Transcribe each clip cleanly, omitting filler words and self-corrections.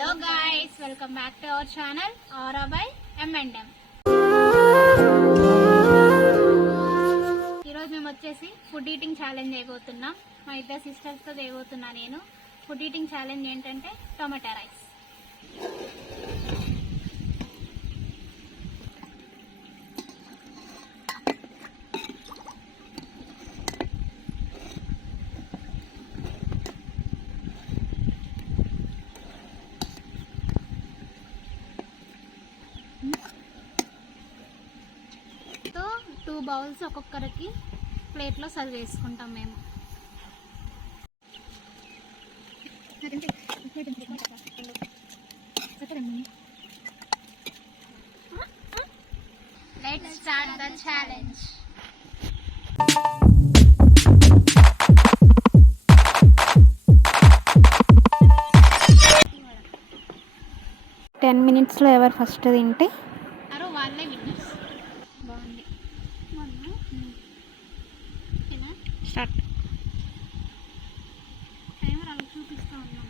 Hello guys, welcome back to our channel aura by M&M. ఈరోజు మేము వచ్చేసి food eating challenge చేయబోతున్నాం. మా ఇద్దరు సిస్టర్స్తో చేయబోతున్నా నేను. ఫుడ్ ఈటింగ్ ఛాలెంజ్ ఏంటంటే టొమాటో రైస్. తో 2 బౌల్స్ ఒక్కొక్కరికి ప్లేట్లో సర్వ్ చేసుకుంటాం మేము. Let's start the challenge. మినిట్స్లో ఎవరు ఫస్ట్ తింటే వాళ్ళే విన్నర్స్. బాగుంది. స్టార్ట్. టైమర్ అలా చూపిస్తూ ఉన్నాం.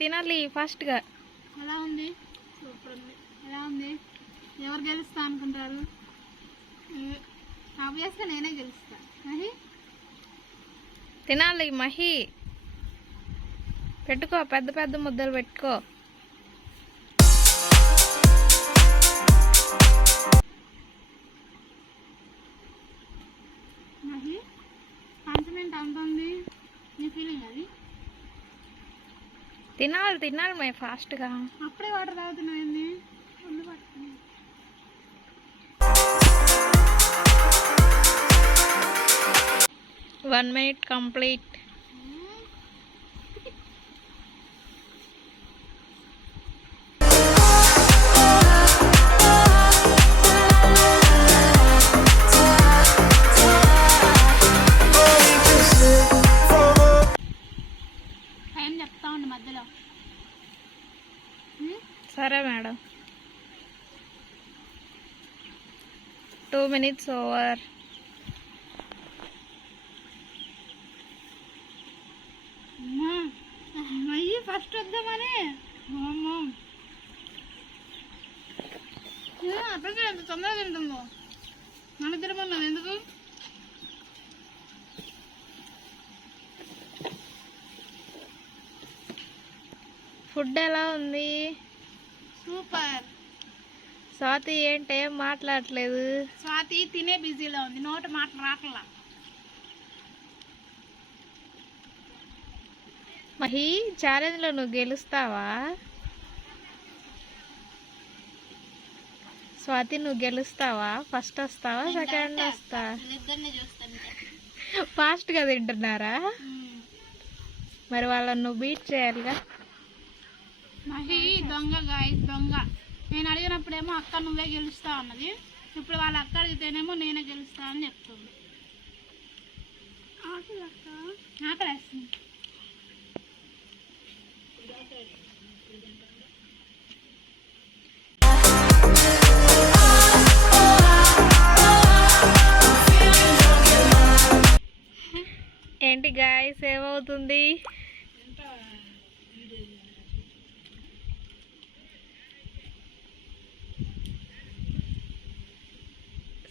తినాలి ఫాస్ట్గా. ఎలా ఉంది? సూపర్ ఉంది. ఎలా ఉంది? ఎవరు గెలుస్తా అనుకుంటారు? ఆబ్వియస్గా నేనే గెలుస్తా. మహి తినాలి. మహి పెట్టుకో, పెద్ద ముద్దలు పెట్టుకో. మహి కాన్ఫిడెంట్ అవుతుంది నీ ఫీలింగ్ అది. తినాలి మై ఫాస్ట్గా. అప్పుడే వాటర్ తాగుతున్నాయింది. 1 minute కంప్లీట్. టైం చెప్తా ఉండి మధ్యలో. సరే మేడం. 2 minutes over. మయ్యి ఫస్ట్ వద్దామని అప్పటికే ఎంత తొందరగా తింటుందో. మన తిరమన్నది ఎందుకు? ఫుడ్ ఎలా ఉంది? సూపర్. స్వాతి ఏంటే మాట్లాడట్లేదు? స్వాతి తినే బిజీలో ఉంది, నోట మాటలు రాట్లా. మహి ఛాలెంజ్లో నువ్వు గెలుస్తావా? స్వాతి నువ్వు గెలుస్తావా? ఫస్ట్ వస్తావా, సెకండ్ వస్తా? ఫాస్ట్గా తింటున్నారా? మరి వాళ్ళని నువ్వు బీట్ చేయాలిగా. మహి దొంగ గాయస్, దొంగ. నేను అడిగినప్పుడేమో అక్క నువ్వే గెలుస్తా అన్నది. ఇప్పుడు వాళ్ళ అక్క అడిగితేనేమో నేనే గెలుస్తా అని చెప్తుంది. ఆకలేస్తుంది. ఏంటి గాయస్, ఏమవుతుంది?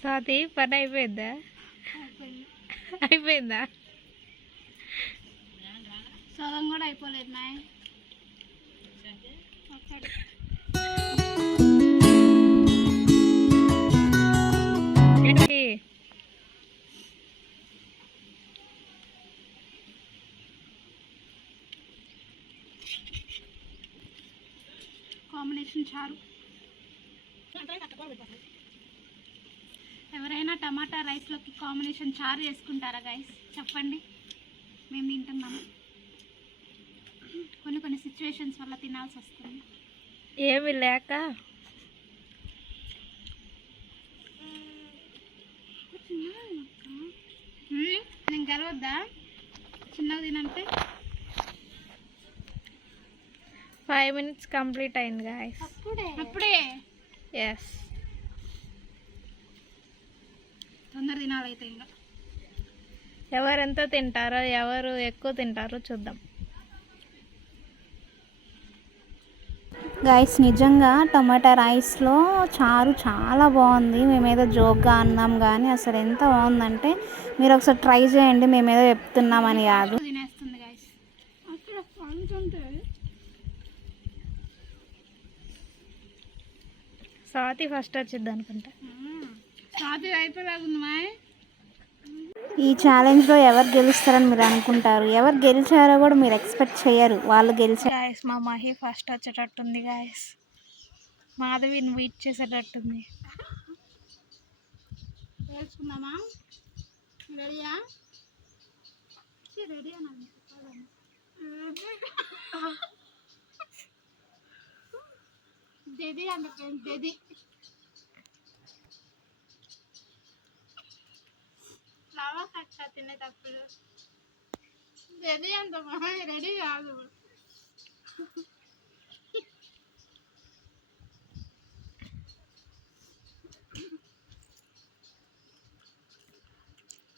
స్వాతి పని అయిపోయిందా? అయిపోయిందా? సగం కూడా అయిపోలేదు నాయ్. కాంబినేషన్ చారు. ఎవరైనా టమాటా రైస్లోకి కాంబినేషన్ చారు చేసుకుంటారా గైస్? చెప్పండి. మేము తింటున్నాము. కొన్ని సిచ్యువేషన్స్ వల్ల తినాల్సి వస్తుంది. ఏమి లేక. నేను గెలవద్దా చిన్నగా తినంటే? 5 minutes కంప్లీట్ అయింది గాయస్. అప్పుడే ఎస్. తొందర తినాలైతే ఇంకా. ఎవరెంత తింటారో, ఎవరు ఎక్కువ తింటారో చూద్దాం. గైస్ నిజంగా టమాటా రైస్లో చారు చాలా బాగుంది. మేమేదో జోక్గా అన్నాం కానీ అసలు ఎంత బాగుందంటే మీరు ఒకసారి ట్రై చేయండి. మేమేదో చెప్తున్నామని కాదు. తినేస్తుంది గైస్. అక్కడ పంచ్ ఉంటుంది. స్వాతి ఫస్ట్ వచ్చింది అనుకుంటా. స్వాతి అయిపోయేలాగుంది మాయ్. ఈ ఛాలెంజ్లో ఎవరు గెలుస్తారని మీరు అనుకుంటారు? ఎవరు గెలిచారో కూడా మీరు ఎక్స్పెక్ట్ చేయరు. వాళ్ళు గెలిచారు. గాయస్ మా మహి ఫస్ట్ వచ్చేటట్టుంది గాయస్. మాధవిని వీట్ చేసేటట్టుంది. వేసుకుందామా? రెడీయా? రెడీ అన్నది. దెది అంటే దెది. లవా కక్క తినేటప్పుడు రెడీ అంటమ్మా, రెడీ కాదు.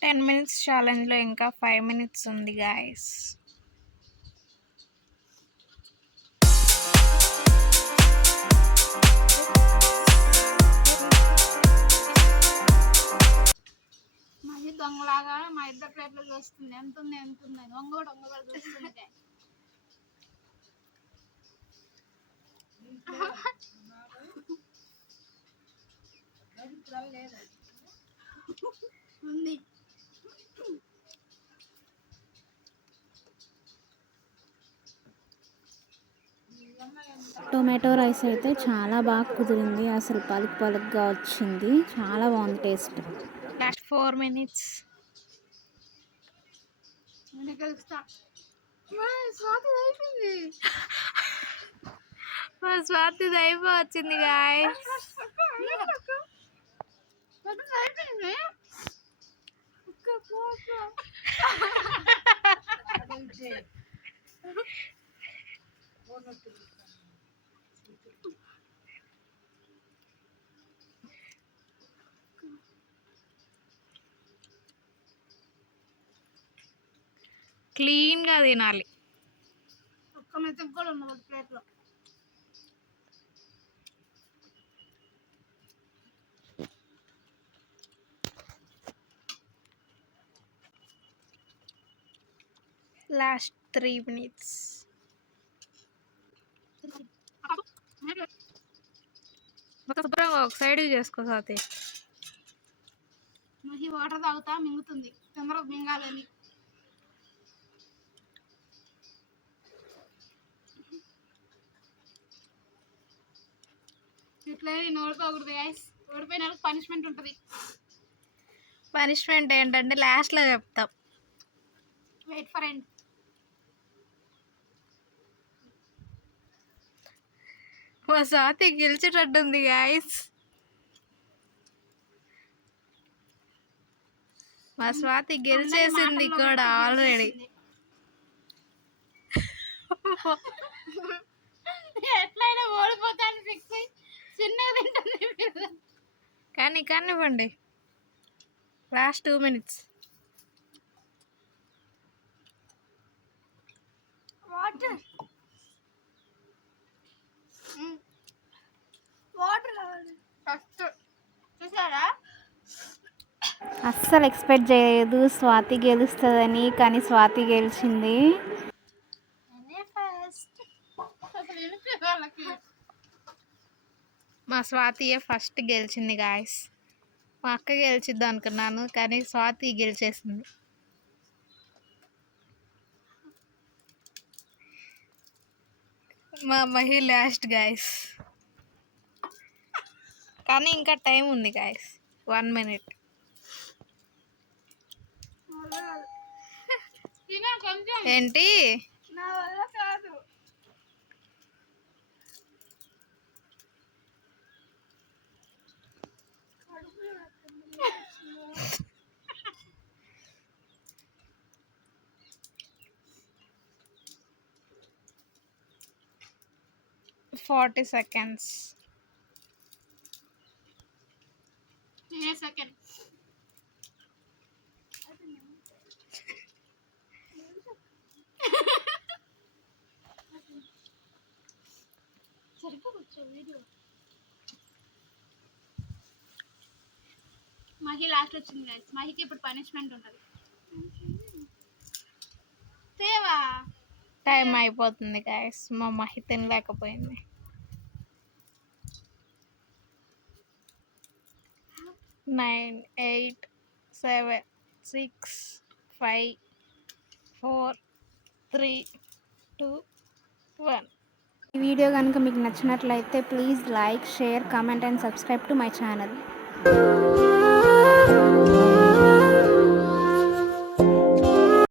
టెన్ మినిట్స్ ఛాలెంజ్లో ఇంకా 5 minutes ఉంది గాయస్. మళ్ళీ దొంగలాగా మా ఇద్దరు ప్లేట్లు చూస్తుంది. ఎంత ఉంది దొంగ కూడా చూస్తుంది. ఉంది. టొమాటో రైస్ అయితే చాలా బాగా కుదిరింది. అసలు పలుకు పలుకుగా వచ్చింది. చాలా బాగుంది టేస్ట్. Last 4 minutes. నేను కలుస్తా. స్వాతి అయిపోయింది. మా స్వాతిది అయిపోవచ్చింది గాయస్. అయిపోయింది. క్లీన్గా తినాలి. ఒక్క మెతుకు కూడా ఉండదు ప్లేట్లో. Last 3 minutes. శుభ్రంగా ఒక సైడ్ చేసుకో స్వాతి. మహి వాటర్ తాగుతా మింగుతుంది. తొందరగా మింగాలని. ఇట్లా నేను ఓడిపోకూడదు గైస్. ఓడిపోయిన పనిష్మెంట్ ఉంటుంది. పనిష్మెంట్ ఏంటంటే లాస్ట్లో చెప్తాం. Wait for end. మా స్వాతి గెలిచేటట్టుంది గాయస్. మా స్వాతి గెలిచేసింది కూడా ఆల్రెడీ. ఎట్లయినా ఓడిపోతాను ఫిక్స్ అయ్యి చిన్నగా తింటుంది. కానివ్వండి. Last 2 minutes. వాటర్ కావాలి ఫస్ట్. చూసారా? అస్సలు ఎక్స్పెక్ట్ చేయలేదు స్వాతి గెలుస్తుందని, కానీ స్వాతి గెలిచింది. మా స్వాతియే ఫస్ట్ గెలిచింది గాయస్. మా అక్క గెలిచిద్దాం అనుకున్నాను కానీ స్వాతి గెలిచేసింది. మా మహి లాస్ట్ గాయస్. కానీ ఇంకా టైం ఉంది గాయస్. 1 minute. ఏంటి? నా వల్ల కాదు. Forty seconds. సెకండ్. సరిపోవచ్చు వీడియో. మహి లాస్ట్ వచ్చింది గైస్. మహికి ఇప్పుడు పనిష్మెంట్ ఉంటుంది. తేవా టైం అయిపోతుంది గాయస్. మా మహి తినలేకపోయింది. 9, 8, 7, 6, 5, 4, 3, 2, 1. ఈ వీడియో కనుక మీకు నచ్చినట్లయితే please like, share, comment and subscribe to my channel.